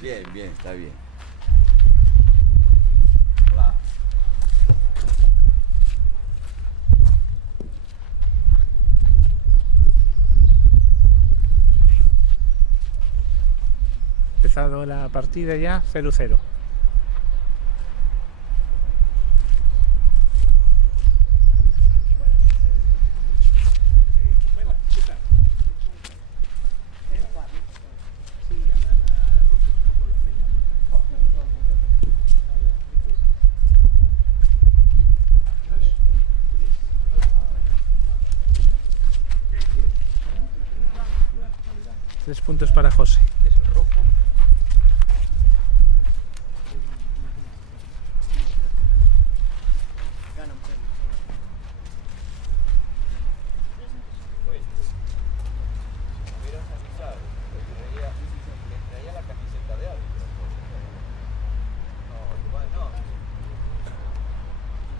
Bien, bien, está bien. Hola. Empezado la partida ya, 0-0. Tres puntos para José. Es el rojo. Pues, si me hubieras avisado, le traía la camiseta de árbitro. No, igual no.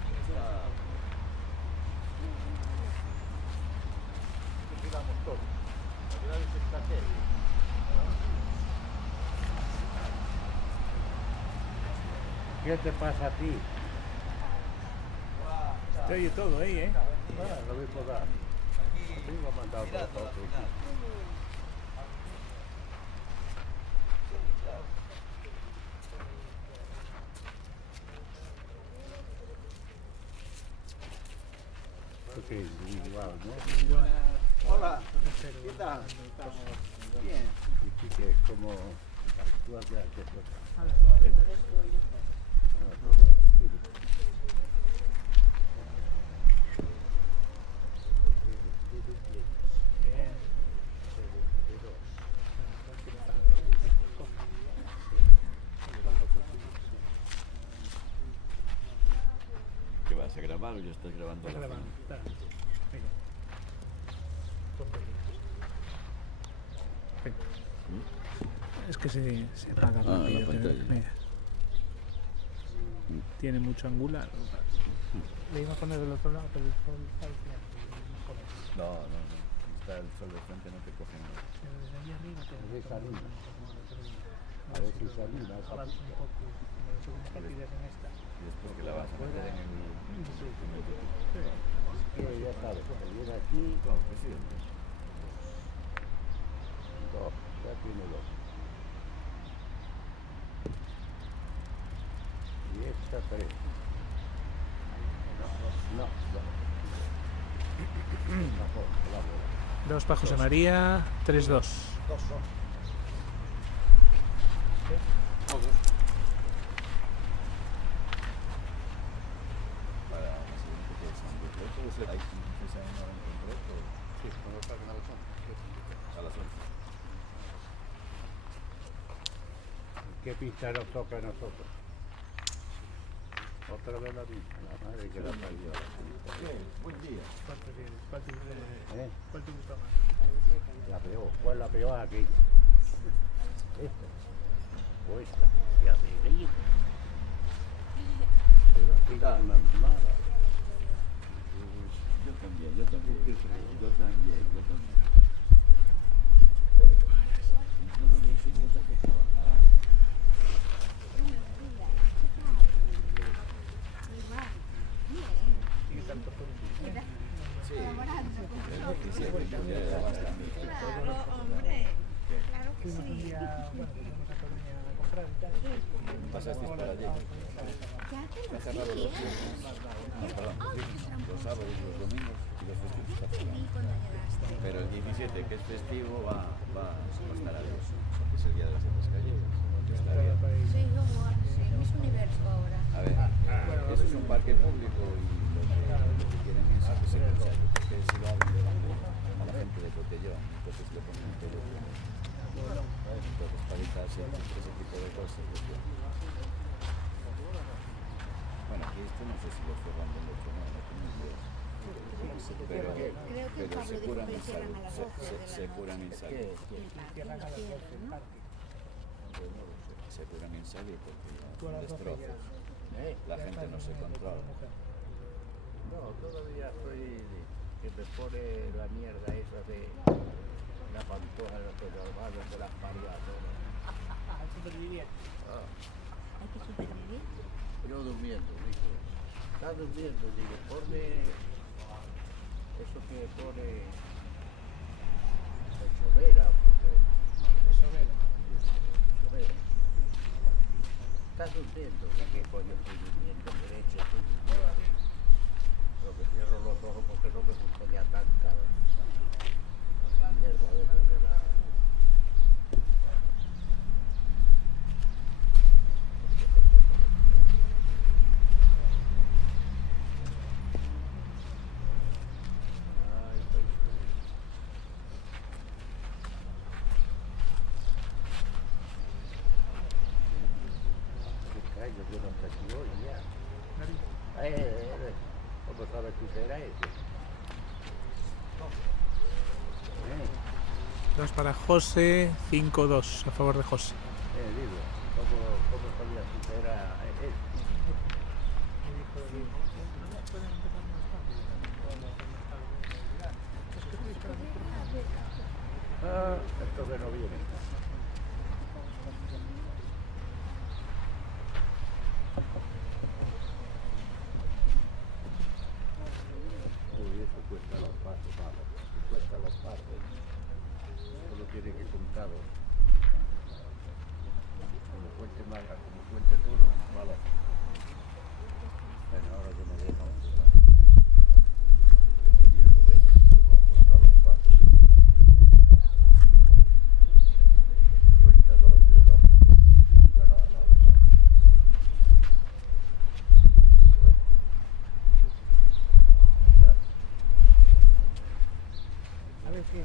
¿Quién está? Digamos todo. La verdad es estrategia. ¿Qué te pasa a ti? Se oye todo ahí, ¿eh? Lo mismo da. Aquí, Lo ha mandado mirando todo. la final. Porque es individual, ¿no? Hola. ¿Qué tal? Bien. Y sí que es como tú has ya que ¿Qué vas a grabar o ya estás grabando la final? Es que se apaga la rápido. pantalla. Mira. Tiene mucho angular. Le iba a poner del otro lado, pero el sol está al final. No. Está el sol de frente, no te coge nada. Pero desde ahí arriba te A ver si anima. a ver si se anima esa pista. Un poco como rapidez en esta. Y es porque la vas a meter en el... Ya sabes, viene aquí. Claro que sí. Dos, ya tiene dos. Y esta tres. No. Dos para José María, 3-2. Dos son. Para la siguiente que es en concreto, hay que sea una hora en concreto. Sí, cuando salgan a las 11. A las 11. ¿Qué pista nos toca a nosotros? Otra vez la misma, la madre que la parió. Bien, buen día. ¿Cuál te gusta más? La peor. ¿Cuál es la peor? Aquella. Esta. O esta. Ya de ir. Pero aquí Está. es una mala. Yo también. En todos los sitios hay que trabajar. Sí. Quisiera que ya bastante. Claro, hombre. Claro que Fuimos un sí. día, bueno, fuimos a Coruña a comprar y tal. Pasasteis por allí. Ya te lo Está cerrado los viernes. No, perdón. Los sábados, los domingos y los festivos está cerrado. cuando llegaste. Pero el 17, que es festivo, va a estar abierto. Es el día de las Siete Gallegas. Está abierto. Sí, sí, Miss Universo ahora. A ver, eso es un parque público y lo que quieren es que se conserve, porque se va llevando a la gente de botellón, entonces le ponen todo. Entonces, para evitarse ese tipo de cosas. Bueno, aquí esto no sé si lo cerran del otro lado, no tengo idea. Pero se curan en salud. Se curan en salud. Se curan en salud porque son destrozos. La gente no se controla. No, todavía estoy que me pone la mierda esa de la pantoja de los hermanos de las parias. superviviente. Hay que supervivir. Yo durmiendo, dijo. Está durmiendo, digo, ponme eso que pone chovera, Eso veo. chovera. Estás durmiendo, ¿de qué coño estoy durmiendo? Derecho, estoy durmiendo. Pero que cierro los ojos porque no me gusta ya tanta mierda de la... Yo no sé si hoy ya. ¿Cómo sabes tú que era ese? 2 para José, 5-2 a favor de José. Digo, ¿cómo sabías tú que era ese? Esto que no viene. Uy, eso cuesta los pasos, vamos. Cuesta los pasos. Solo tiene que contarlo. Como cuente Maga, como cuente todo, vale. Bueno, ahora que me deja un poco. Y yo lo veo, va a contar los pasos. Cuenta dos y de dos. Diga la. A ver qué.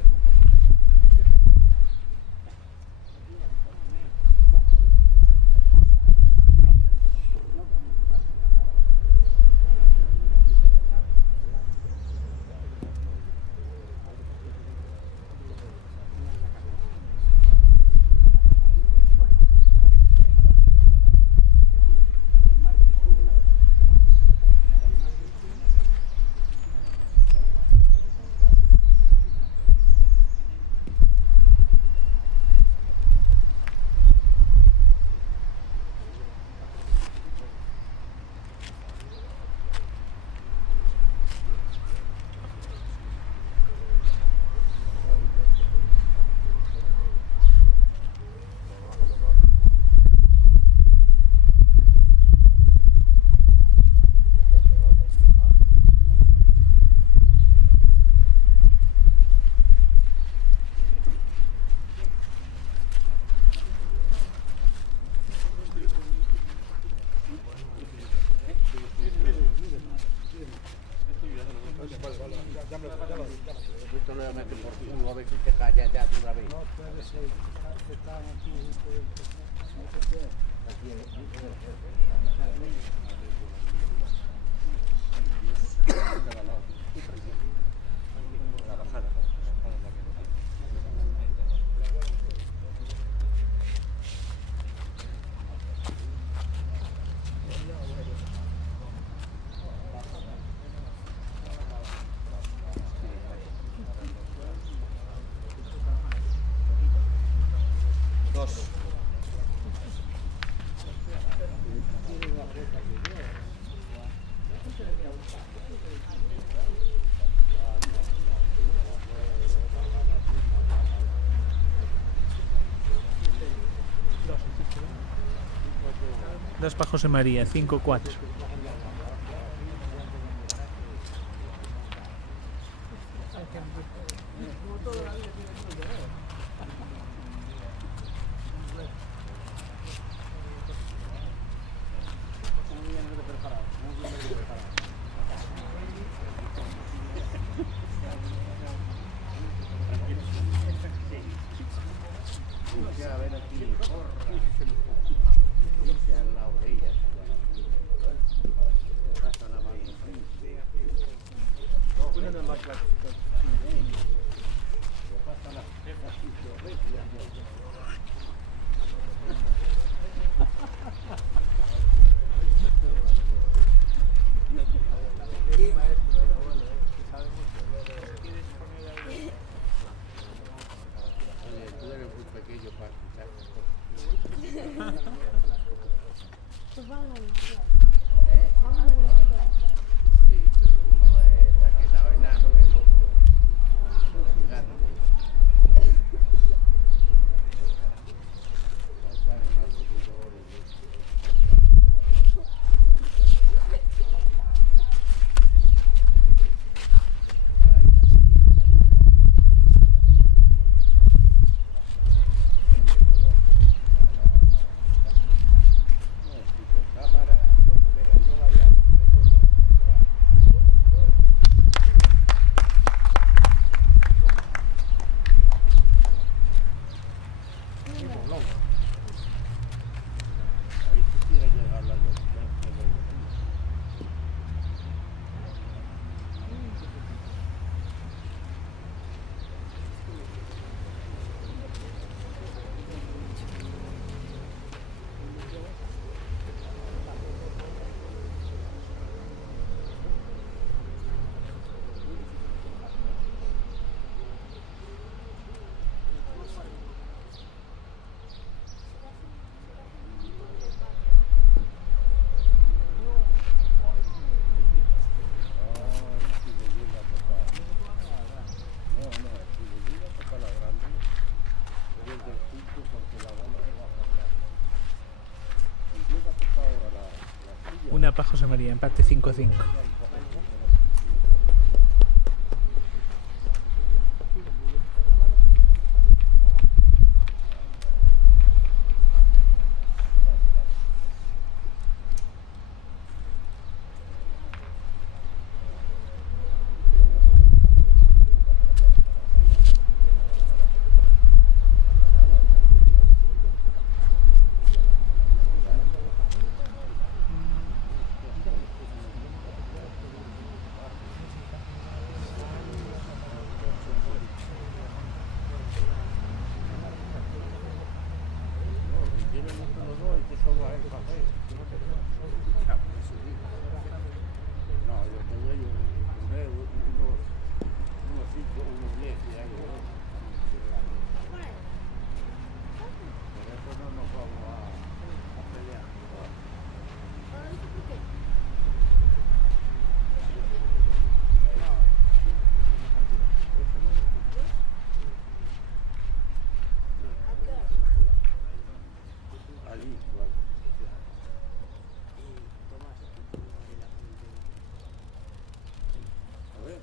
Esto lo voy a meter por culo, a ver si te callas ya de una vez. No puede ser que están aquí. La bajada. Dos. Dos para José María, 5-4. A ver aquí, porra. Dice al lado de ella. Hasta la mano. No, no más claro. Pasa la Oye, tú eres muy pequeño para escuchar. Pues vamos a ver. ¿Eh? Vamos a ver. Sí, pero uno está quedado enano y el otro gigante. Una para José María, empate 5-5.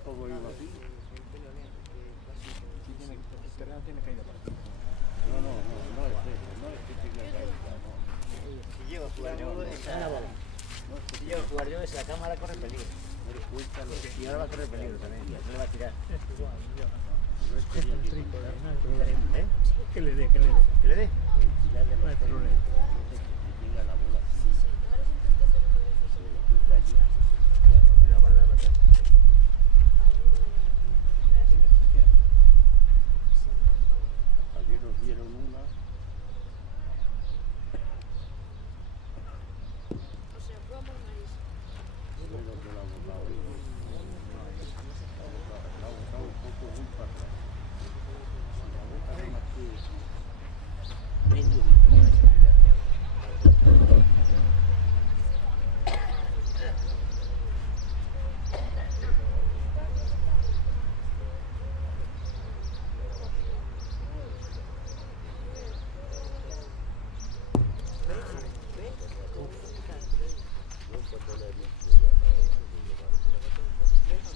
¿Cómo iba así? El terreno tiene caída para ti. No es eso, no es que tenga caída, no. Si llego a jugar yo esa cámara corre peligro. Y ahora va a correr peligro también. No le va a tirar. ¿Eh? Que le dé. ¿Que le dé? No hay problema. Me va a guardar para atrás. Aquí nos dieron una. Pero que la ha botado. La ha botado un poco muy para atrás. La bota más que medio metro.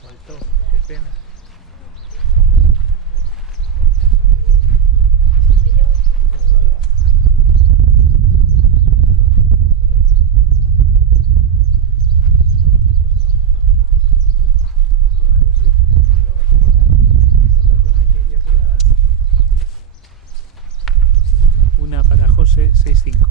Saltó, qué pena. Una para José, 6-5.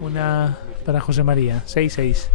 Una para José María. 6-6.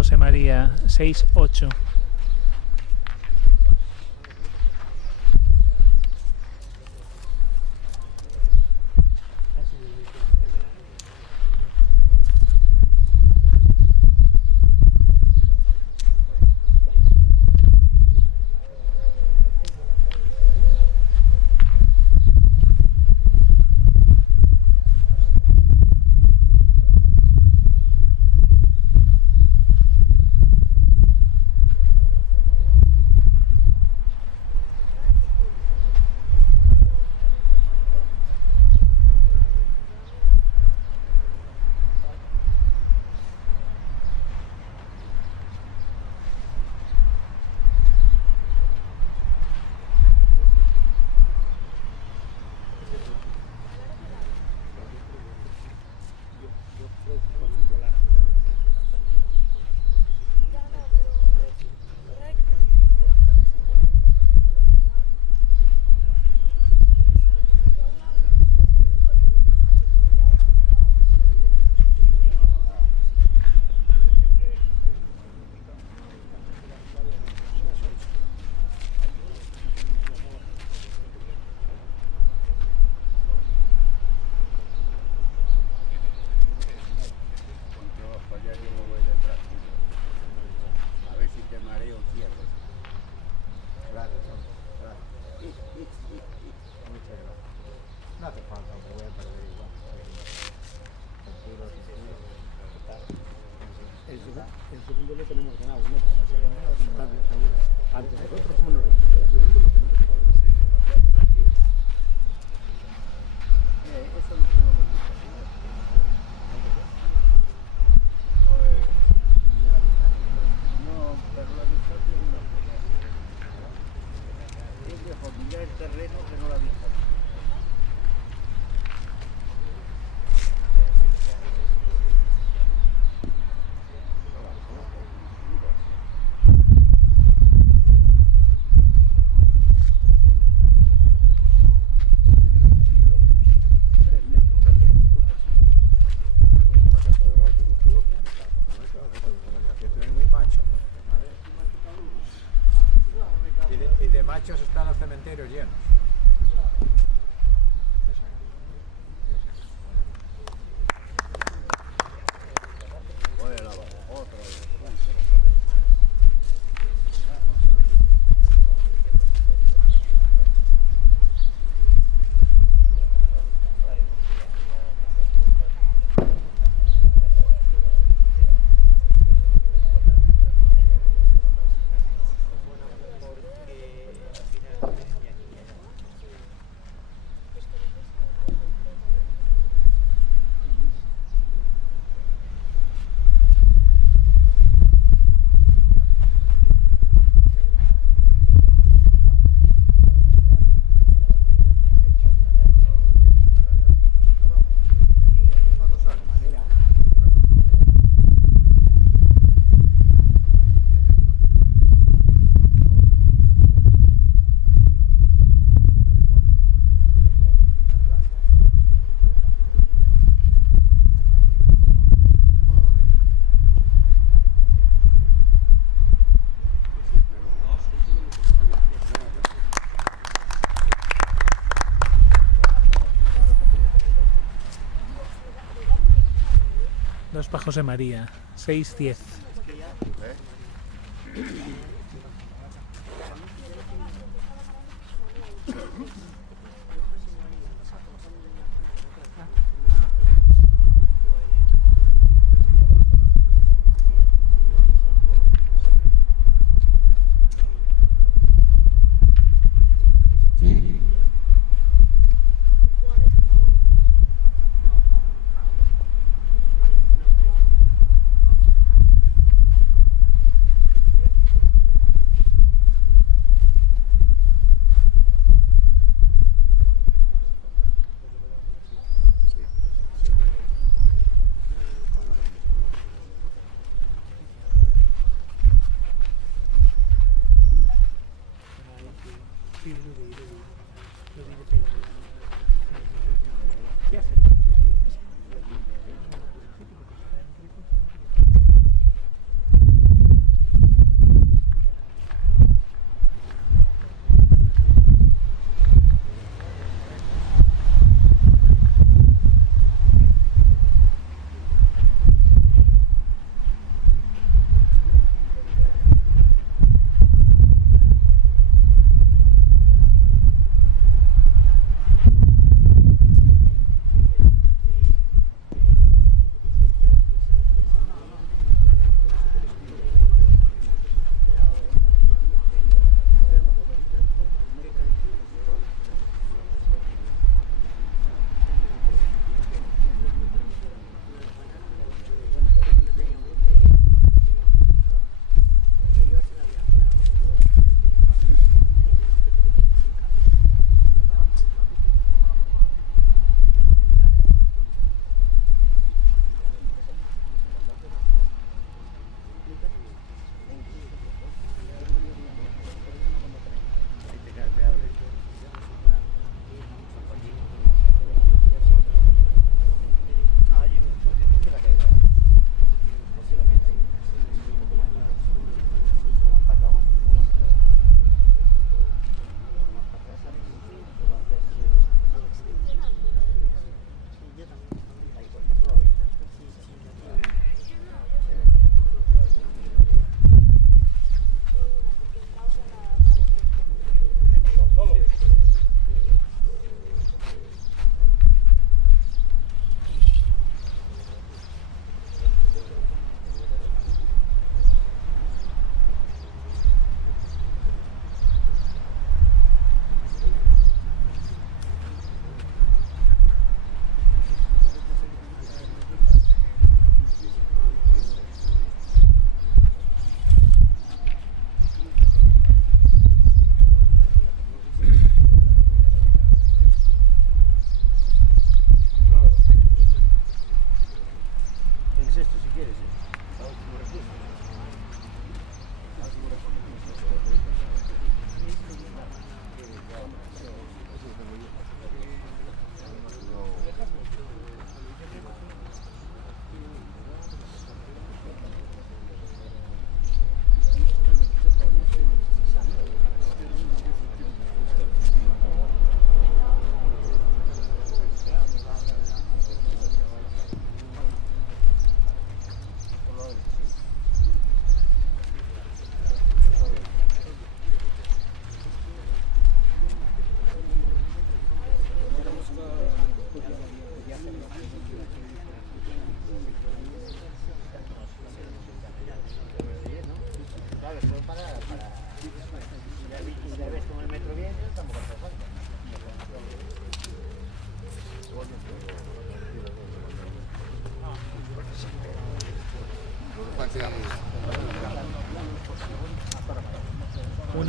José María. 6-8. el terreno que no la vista. Y de machos están los cementerios llenos. Dos para José María. 6-10.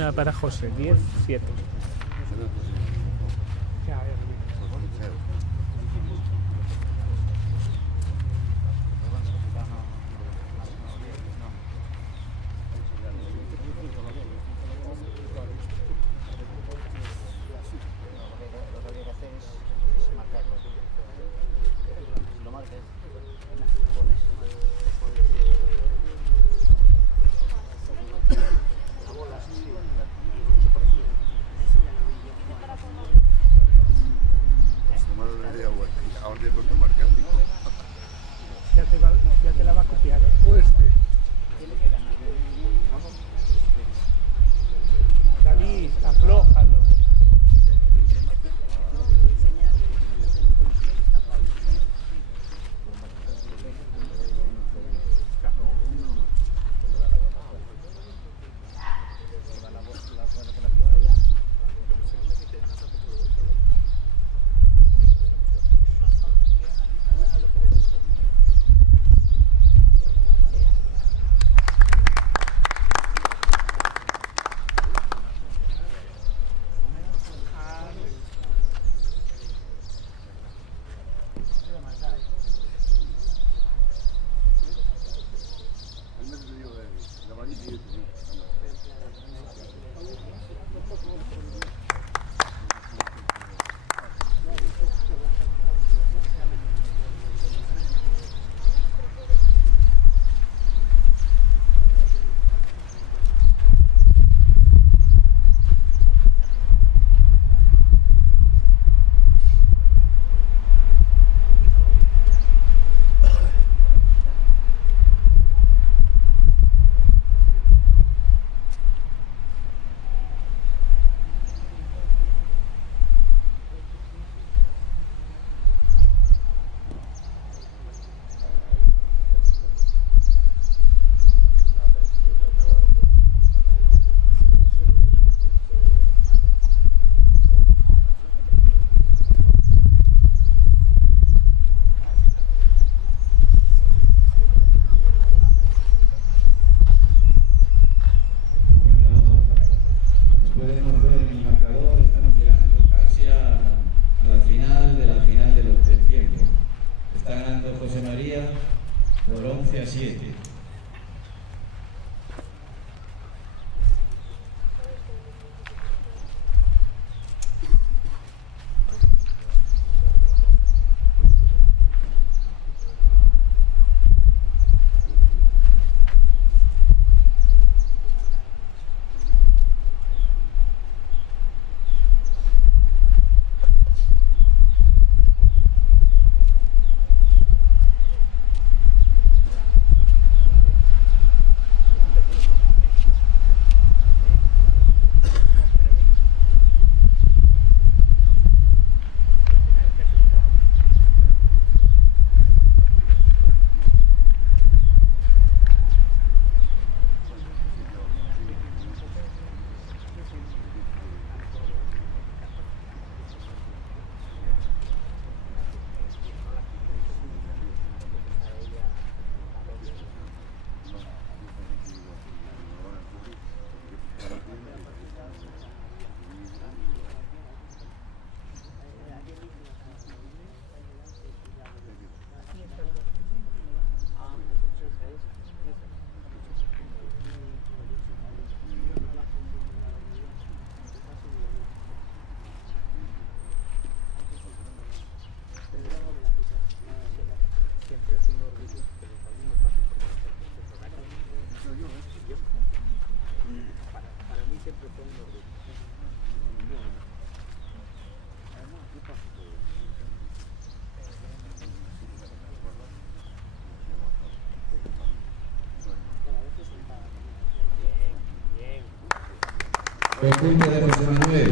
Una para José, 10-7. Ya te la va a copiar, ¿eh? David, aflójalo. Por 11-7. Conjunto de José Manuel.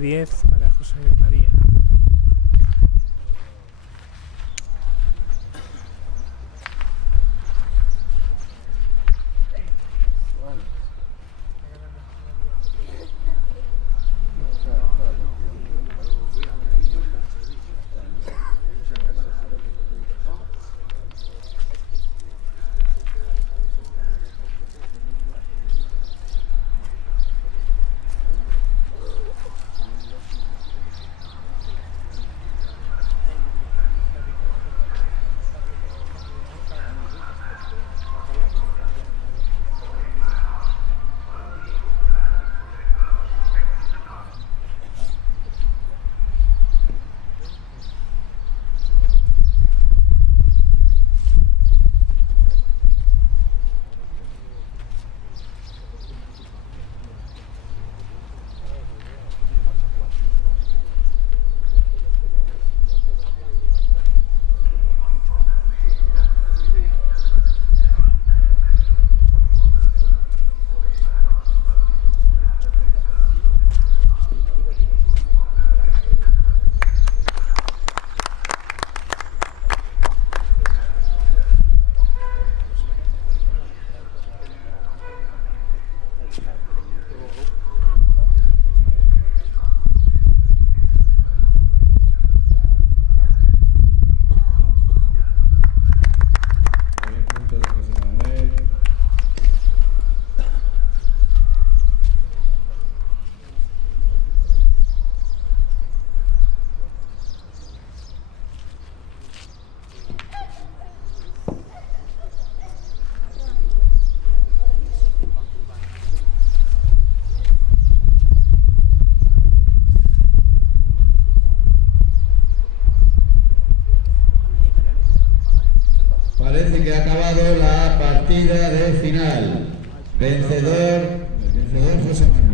15-10 para José María. Parece que ha acabado la partida de final. Vencedor José Manuel.